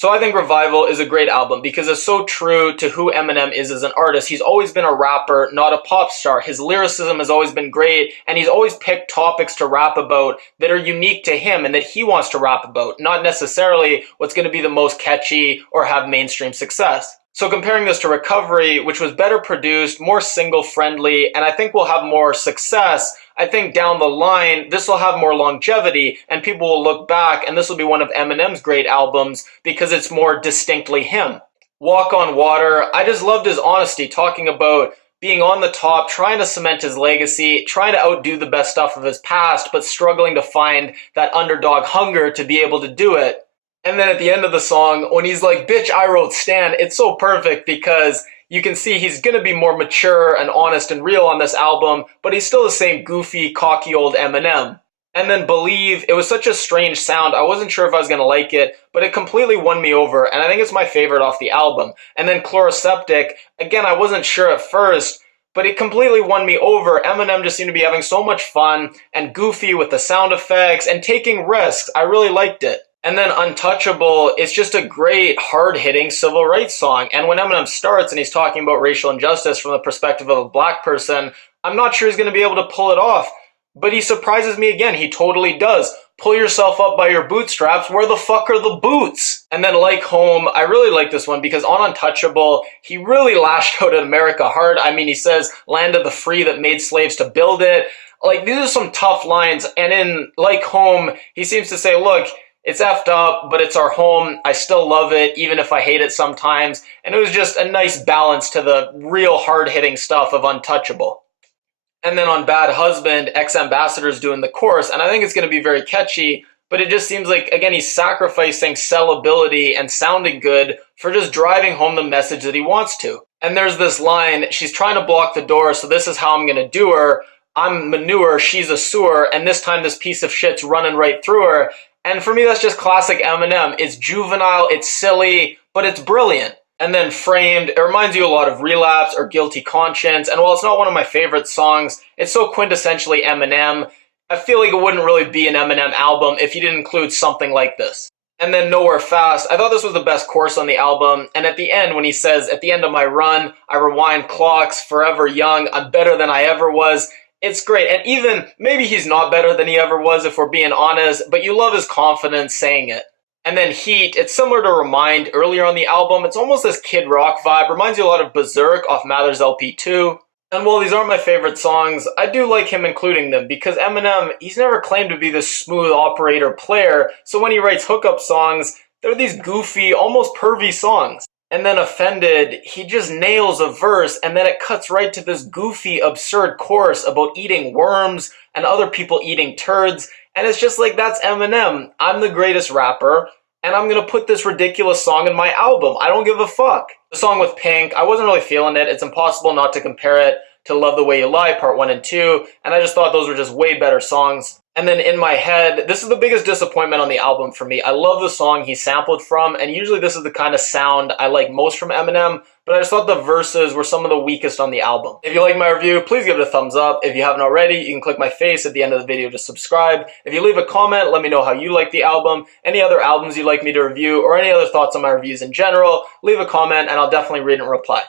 So I think Revival is a great album because it's so true to who Eminem is as an artist. He's always been a rapper, not a pop star. His lyricism has always been great, and he's always picked topics to rap about that are unique to him and that he wants to rap about, not necessarily what's going to be the most catchy or have mainstream success. So comparing this to Recovery, which was better produced, more single friendly, and I think will have more success, I think down the line, this will have more longevity and people will look back and this will be one of Eminem's great albums because it's more distinctly him. Walk on Water, I just loved his honesty talking about being on the top, trying to cement his legacy, trying to outdo the best stuff of his past, but struggling to find that underdog hunger to be able to do it. And then at the end of the song, when he's like, bitch, I wrote Stan, it's so perfect because you can see he's going to be more mature and honest and real on this album, but he's still the same goofy, cocky old Eminem. And then Believe, it was such a strange sound, I wasn't sure if I was going to like it, but it completely won me over, and I think it's my favorite off the album. And then Chloroseptic, again, I wasn't sure at first, but it completely won me over. Eminem just seemed to be having so much fun and goofy with the sound effects and taking risks. I really liked it. And then Untouchable, it's just a great, hard-hitting civil rights song. And when Eminem starts and he's talking about racial injustice from the perspective of a black person, I'm not sure he's going to be able to pull it off. But he surprises me again. He totally does. Pull yourself up by your bootstraps. Where the fuck are the boots? And then Like Home, I really like this one because on Untouchable, he really lashed out at America hard. I mean, he says, land of the free that made slaves to build it. Like, these are some tough lines. And in Like Home, he seems to say, look, it's effed up, but it's our home. I still love it, even if I hate it sometimes. And it was just a nice balance to the real hard-hitting stuff of Untouchable. And then on Bad Husband, Ex-Ambassador's doing the chorus, and I think it's going to be very catchy, but it just seems like, again, he's sacrificing sellability and sounding good for just driving home the message that he wants to. And there's this line, she's trying to block the door, so this is how I'm going to do her. I'm manure, she's a sewer, and this time this piece of shit's running right through her. And for me, that's just classic Eminem. It's juvenile, it's silly, but it's brilliant. And then Framed, it reminds you a lot of Relapse or Guilty Conscience. And while it's not one of my favorite songs, it's so quintessentially Eminem. I feel like it wouldn't really be an Eminem album if you didn't include something like this. And then Nowhere Fast, I thought this was the best chorus on the album. And at the end, when he says, at the end of my run, I rewind clocks, forever young, I'm better than I ever was. It's great. And even, maybe he's not better than he ever was if we're being honest, but you love his confidence saying it. And then Heat, it's similar to Remind earlier on the album. It's almost this Kid Rock vibe. Reminds you a lot of Berserk off Mather's LP2. And while these aren't my favorite songs, I do like him including them because Eminem, he's never claimed to be this smooth operator player. So when he writes hookup songs, they're these goofy, almost pervy songs. And then Offended, he just nails a verse and then it cuts right to this goofy, absurd chorus about eating worms and other people eating turds. And it's just like, that's Eminem. I'm the greatest rapper and I'm going to put this ridiculous song in my album. I don't give a fuck. The song with Pink, I wasn't really feeling it. It's impossible not to compare it to Love the Way You Lie, Part 1 and 2. And I just thought those were just way better songs. And then In My Head, this is the biggest disappointment on the album for me. I love the song he sampled from, and usually this is the kind of sound I like most from Eminem, but I just thought the verses were some of the weakest on the album. If you like my review, please give it a thumbs up. If you haven't already, you can click my face at the end of the video to subscribe. If you leave a comment, let me know how you like the album, any other albums you'd like me to review, or any other thoughts on my reviews in general. Leave a comment, and I'll definitely read and reply.